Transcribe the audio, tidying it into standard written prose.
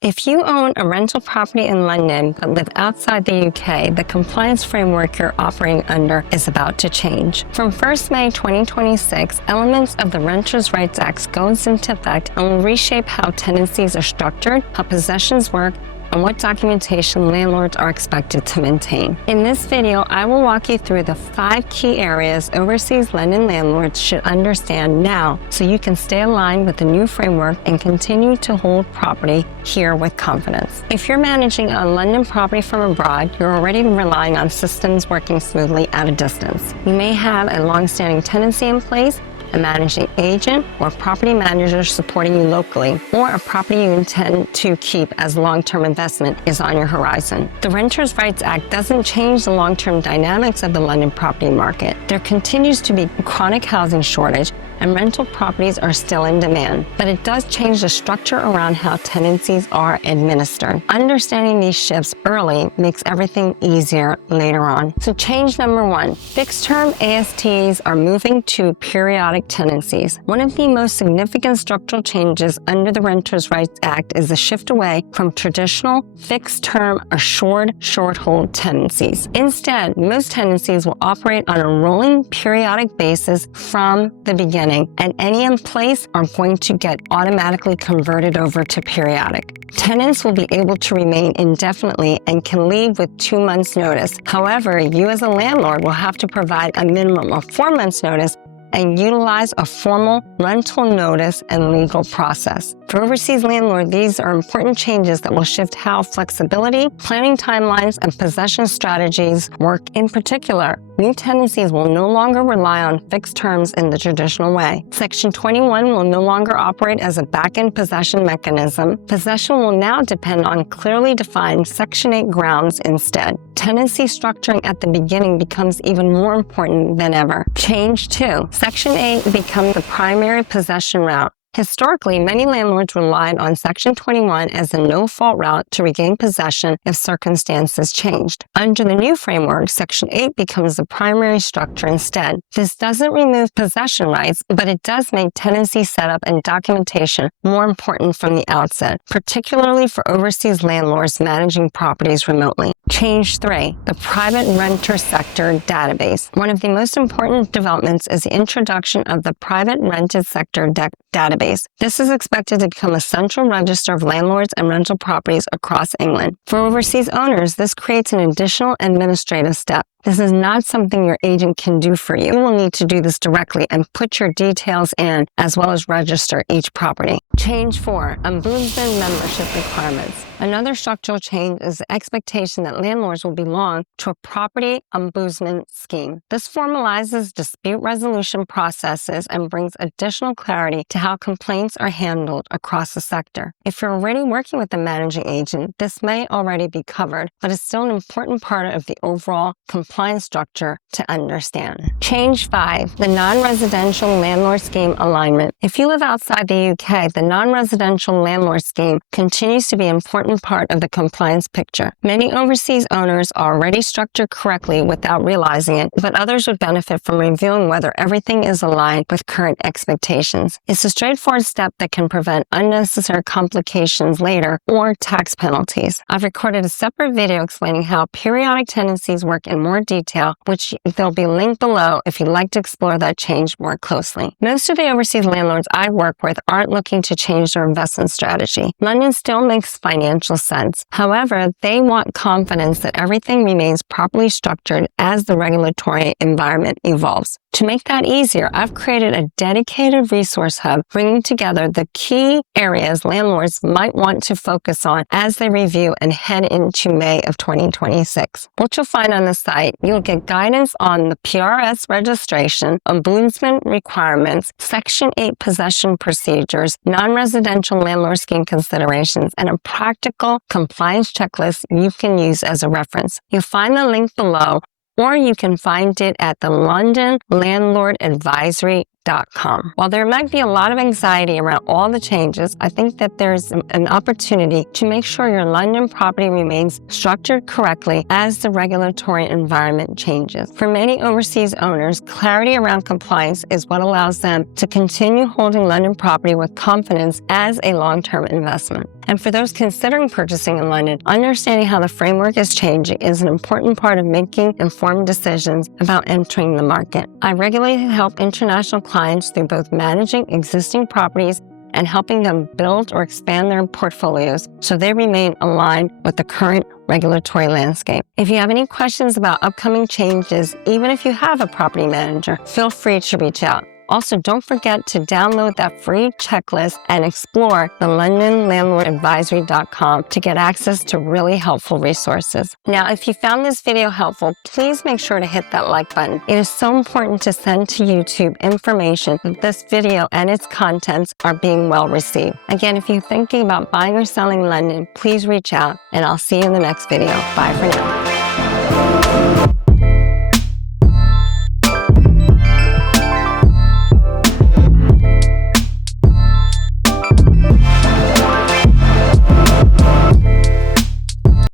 If you own a rental property in London but live outside the UK, the compliance framework you're operating under is about to change. From 1st May 2026, elements of the Renters' Rights Act goes into effect and will reshape how tenancies are structured, how possessions work, and what documentation landlords are expected to maintain. In this video, I will walk you through the 5 key areas overseas London landlords should understand now so you can stay aligned with the new framework and continue to hold property here with confidence. If you're managing a London property from abroad, you're already relying on systems working smoothly at a distance. You may have a long-standing tenancy in place, a managing agent or property manager supporting you locally, or a property you intend to keep as long-term investment is on your horizon. The Renters' Rights Act doesn't change the long-term dynamics of the London property market. There continues to be a chronic housing shortage and rental properties are still in demand, but it does change the structure around how tenancies are administered. Understanding these shifts early makes everything easier later on. So change number 1, fixed-term ASTs are moving to periodic tenancies. One of the most significant structural changes under the Renters' Rights Act is the shift away from traditional fixed-term assured short-hold tenancies. Instead, most tenancies will operate on a rolling periodic basis from the beginning, and any in place are going to get automatically converted over to periodic. Tenants will be able to remain indefinitely and can leave with 2 months' notice. However, you as a landlord will have to provide a minimum of 4 months' notice and utilize a formal rental notice and legal process. For overseas landlords, these are important changes that will shift how flexibility, planning timelines, and possession strategies work. In particular, new tenancies will no longer rely on fixed terms in the traditional way. Section 21 will no longer operate as a back-end possession mechanism. Possession will now depend on clearly defined Section 8 grounds instead. Tenancy structuring at the beginning becomes even more important than ever. Change 2. Section 8 becomes the primary possession route. Historically, many landlords relied on Section 21 as a no-fault route to regain possession if circumstances changed. Under the new framework, Section 8 becomes the primary structure instead. This doesn't remove possession rights, but it does make tenancy setup and documentation more important from the outset, particularly for overseas landlords managing properties remotely. Change 3, the private renter sector database. One of the most important developments is the introduction of the private rented sector database. This is expected to become a central register of landlords and rental properties across England. For overseas owners, this creates an additional administrative step. This is not something your agent can do for you. You will need to do this directly and put your details in, as well as register each property. Change 4, Ombudsman membership requirements. Another structural change is the expectation that landlords will belong to a property ombudsman scheme. This formalizes dispute resolution processes and brings additional clarity to how complaints are handled across the sector. If you're already working with a managing agent, this may already be covered, but it's still an important part of the overall compliance structure to understand. Change 5, the non-residential landlord scheme alignment. If you live outside the UK, the non-residential landlord scheme continues to be an important part of the compliance picture. Many overseas owners are already structured correctly without realizing it, but others would benefit from reviewing whether everything is aligned with current expectations. It's a straightforward step that can prevent unnecessary complications later or tax penalties. I've recorded a separate video explaining how periodic tenancies work in more detail, which there'll be linked below if you'd like to explore that change more closely. Most of the overseas landlords I work with aren't looking to change their investment strategy. London still makes financial sense. However, they want confidence that everything remains properly structured as the regulatory environment evolves. To make that easier, I've created a dedicated resource hub bringing together the key areas landlords might want to focus on as they review and head into May of 2026. What you'll find on the site, you'll get guidance on the PRS registration, ombudsman requirements, Section 8 possession procedures, non-residential landlord scheme considerations, and a practical compliance checklist you can use as a reference. You'll find the link below, or you can find it at the London Landlord Advisory reshapes.com. While there might be a lot of anxiety around all the changes, I think that there's an opportunity to make sure your London property remains structured correctly as the regulatory environment changes. For many overseas owners, clarity around compliance is what allows them to continue holding London property with confidence as a long-term investment. And for those considering purchasing in London, understanding how the framework is changing is an important part of making informed decisions about entering the market. I regularly help international clients through both managing existing properties and helping them build or expand their portfolios so they remain aligned with the current regulatory landscape. If you have any questions about upcoming changes, even if you have a property manager, feel free to reach out. Also, don't forget to download that free checklist and explore the LondonLandlordAdvisory.com to get access to really helpful resources. Now, if you found this video helpful, please make sure to hit that like button. It is so important to send to YouTube information that this video and its contents are being well received. Again, if you're thinking about buying or selling London, please reach out, and I'll see you in the next video. Bye for now.